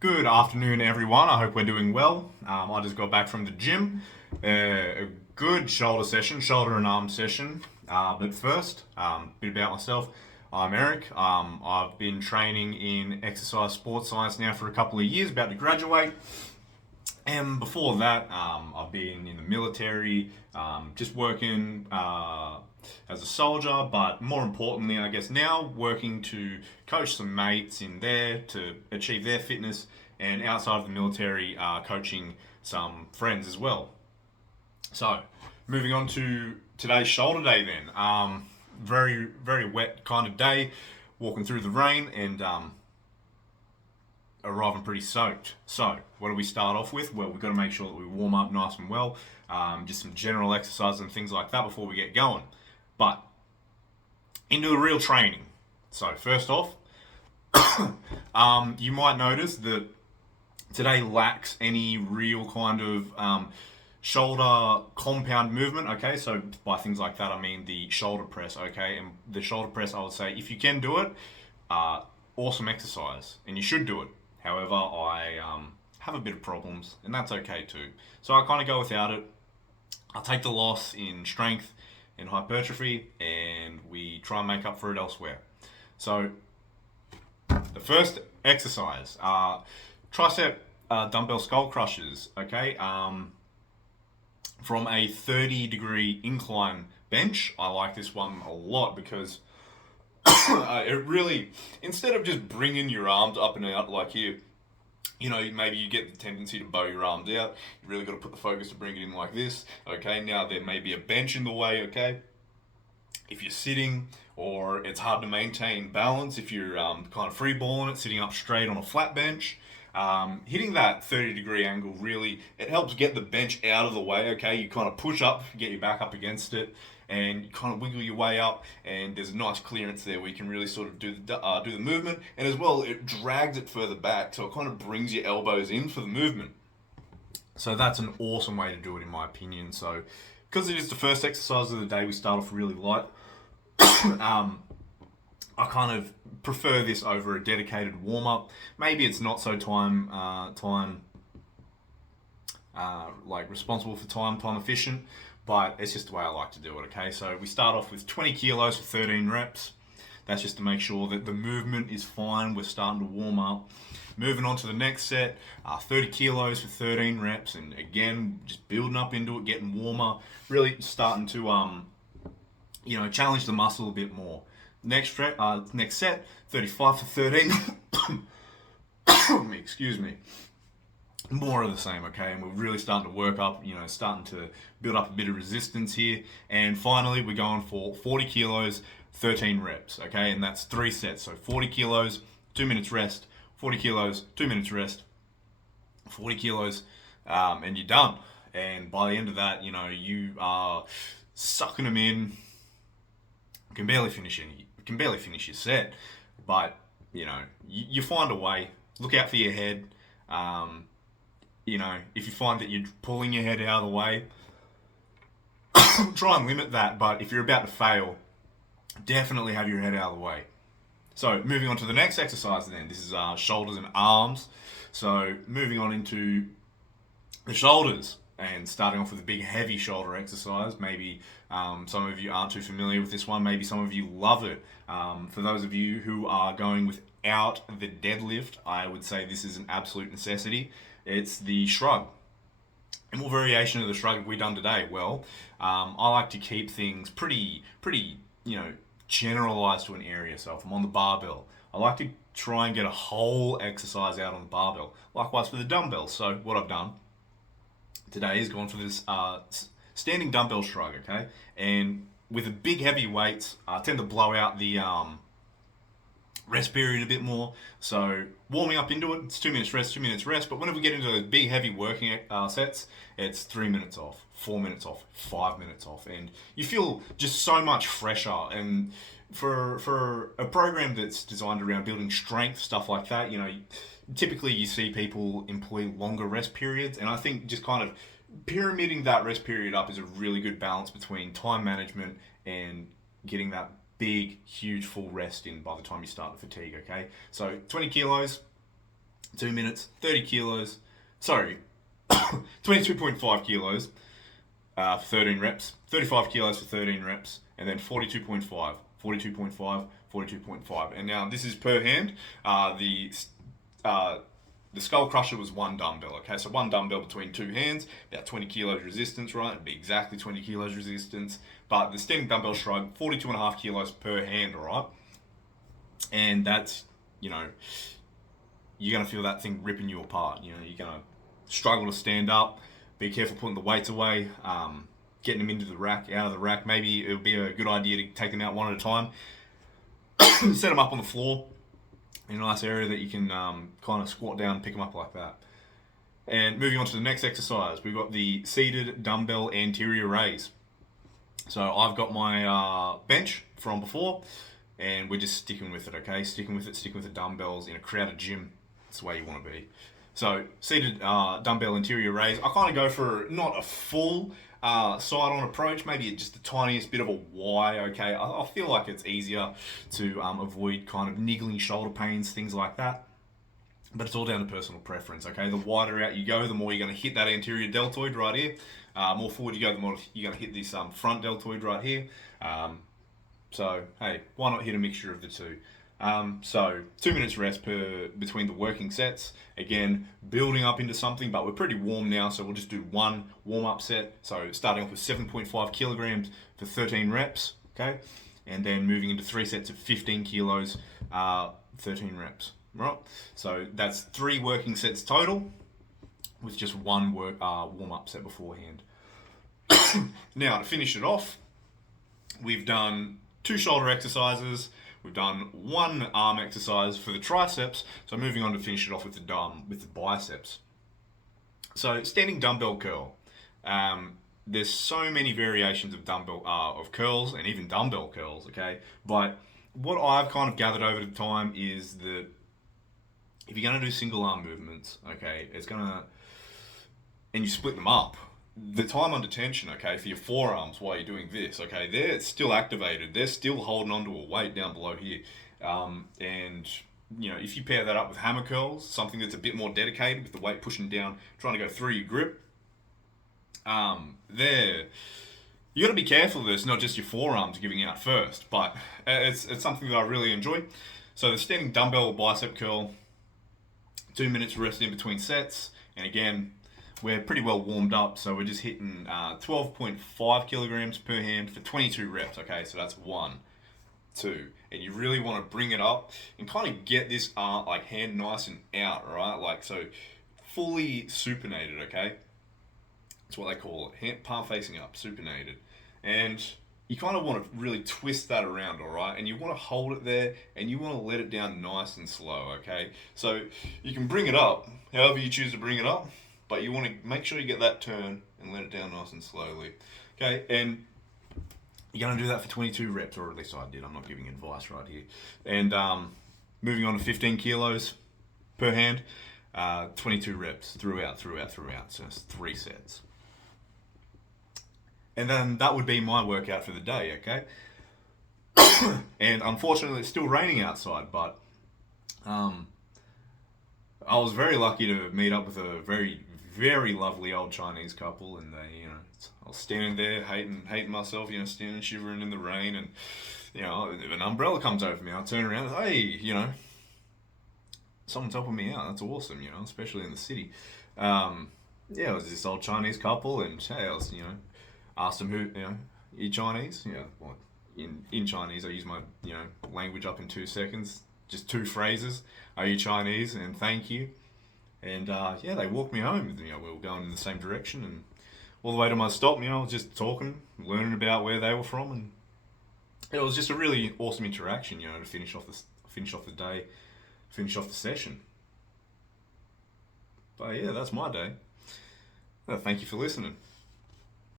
Good afternoon, everyone. I hope we're doing well. I just got back from the gym. A good shoulder session, shoulder and arm session. But first, a bit about myself. I'm Eric. I've been training in exercise sports science now for a couple of years, about to graduate. And before that, I've been in the military, just working as a soldier, but more importantly, I guess now working to coach some mates in there to achieve their fitness, and outside of the military, coaching some friends as well. So, moving on to today's shoulder day then. Very, very wet kind of day, walking through the rain, and arriving pretty soaked. So, what do we start off with? Well, we've got to make sure that we warm up nice and well, just some general exercise and things like that before we get going. But into the real training. So, first off, you might notice that today lacks any real kind of shoulder compound movement. Okay, so by things like that, I mean the shoulder press. Okay, and the shoulder press, I would say, if you can do it, awesome exercise, and you should do it. However, I have a bit of problems, and that's okay too. So I kind of go without it. I'll take the loss in strength and hypertrophy, and we try and make up for it elsewhere. So the first exercise, tricep dumbbell skull crushers. Okay, from a 30-degree incline bench. I like this one a lot because it really, instead of just bringing your arms up and out like here, maybe you get the tendency to bow your arms out. You really got to put the focus to bring it in like this. Okay, now there may be a bench in the way. Okay, if you're sitting or it's hard to maintain balance, if you're kind of free balling it, sitting up straight on a flat bench, hitting that 30-degree angle really, it helps get the bench out of the way. Okay, you kind of push up, get your back up against it, and you kind of wiggle your way up, and there's a nice clearance there where you can really sort of do the movement, and as well it drags it further back, so it kind of brings your elbows in for the movement. So that's an awesome way to do it, in my opinion. So because it is the first exercise of the day, we start off really light. I kind of prefer this over a dedicated warm up. Maybe it's not so time like responsible for time efficient, but it's just the way I like to do it. Okay, so we start off with 20 kilos for 13 reps. That's just to make sure that the movement is fine. We're starting to warm up. Moving on to the next set, 30 kilos for 13 reps, and again, just building up into it, getting warmer, really starting to challenge the muscle a bit more. Next set, 35 for 13. Excuse me. More of the same, okay? And we're really starting to work up, starting to build up a bit of resistance here. And finally, we're going for 40 kilos, 13 reps, okay? And that's 3 sets. So 40 kilos, 2 minutes rest, 40 kilos, 2 minutes rest, 40 kilos, and you're done. And by the end of that, you are sucking them in. You can barely finish your set, but you find a way. Look out for your head. If you find that you're pulling your head out of the way, try and limit that. But if you're about to fail, definitely have your head out of the way. So moving on to the next exercise then. This is shoulders and arms. So moving on into the shoulders and starting off with a big heavy shoulder exercise. Maybe some of you aren't too familiar with this one. Maybe some of you love it. For those of you who are going without the deadlift, I would say this is an absolute necessity. It's the shrug. And what variation of the shrug have we done today? Well, I like to keep things pretty, generalized to an area. So if I'm on the barbell, I like to try and get a whole exercise out on the barbell. Likewise for the dumbbells. So what I've done today is gone for this standing dumbbell shrug, okay? And with the big heavy weights, I tend to blow out the rest period a bit more. So warming up into it, it's 2 minutes rest, 2 minutes rest. But whenever we get into those big heavy working sets, it's 3 minutes off, 4 minutes off, 5 minutes off, and you feel just so much fresher. And for a program that's designed around building strength, stuff like that, typically you see people employ longer rest periods, and I think just kind of pyramiding that rest period up is a really good balance between time management and getting that big, huge full rest in by the time you start the fatigue, okay? So 20 kilos, 2 minutes, 30 kilos. Sorry, 22.5 kilos for 13 reps, 35 kilos for 13 reps, and then 42.5, 42.5, 42.5. And now this is per hand. The skull crusher was one dumbbell, okay? So one dumbbell between two hands, about 20 kilos resistance, right? It'd be exactly 20 kilos resistance. But the standing dumbbell shrug, 42.5 kilos per hand, all right? And that's, you're going to feel that thing ripping you apart. You're going to struggle to stand up. Be careful putting the weights away, getting them into the rack, out of the rack. Maybe it would be a good idea to take them out one at a time. Set them up on the floor in a nice area that you can kind of squat down and pick them up like that. And moving on to the next exercise, we've got the seated dumbbell anterior raise. So I've got my bench from before, and we're just sticking with it, okay? Sticking with the dumbbells in a crowded gym. That's the way you want to be. So seated dumbbell anterior raise. I kind of go for not a full side-on approach, maybe just the tiniest bit of a Y, okay? I feel like it's easier to avoid kind of niggling shoulder pains, things like that. But it's all down to personal preference, okay? The wider out you go, the more you're going to hit that anterior deltoid right here. More forward you go, the more you're going to hit this front deltoid right here. So, hey, why not hit a mixture of the two? So 2 minutes rest between the working sets. Again, building up into something, but we're pretty warm now, so we'll just do one warm-up set. So starting off with 7.5 kilograms for 13 reps, okay? And then moving into 3 sets of 15 kilos, 13 reps, right? So that's 3 working sets total with just one warm-up set beforehand. Now, to finish it off, we've done 2 shoulder exercises. We've done 1 arm exercise for the triceps. So moving on to finish it off with the biceps. So standing dumbbell curl. There's so many variations of dumbbell of curls and even dumbbell curls. Okay, but what I've kind of gathered over the time is that if you're going to do single arm movements, okay, and you split them up. The time under tension, okay, for your forearms while you're doing this, okay, they're still activated. They're still holding onto a weight down below here. And, if you pair that up with hammer curls, something that's a bit more dedicated with the weight pushing down, trying to go through your grip, you got to be careful that it's not just your forearms giving out first, but it's something that I really enjoy. So the standing dumbbell bicep curl, 2 minutes rest in between sets, and again, we're pretty well warmed up, so we're just hitting 12.5 kilograms per hand for 22 reps, okay? So that's 1, 2. And you really want to bring it up and kind of get this hand nice and out, right? Like, so fully supinated, okay? That's what they call it, hand, palm facing up, supinated. And you kind of want to really twist that around, all right? And you want to hold it there, and you want to let it down nice and slow, okay? So you can bring it up, however you choose to bring it up, but you want to make sure you get that turn and let it down nice and slowly. Okay, and you're going to do that for 22 reps, or at least I did. I'm not giving advice right here. And moving on to 15 kilos per hand, 22 reps throughout. So it's 3 sets. And then that would be my workout for the day, okay? And unfortunately, it's still raining outside, but I was very lucky to meet up with a very, very lovely old Chinese couple, and they, I was standing there hating myself, standing shivering in the rain, and if an umbrella comes over me, I turn around and hey, someone's helping me out. That's awesome, especially in the city. It was this old Chinese couple, and hey, I was, asked them who, you Chinese? Well, in Chinese, I use my, language up in 2 seconds, just 2 phrases. Are you Chinese? And thank you. And they walked me home. We were going in the same direction, and all the way to my stop, I was just talking, learning about where they were from, and it was just a really awesome interaction, to finish off the day, finish off the session. But yeah, that's my day. Thank you for listening.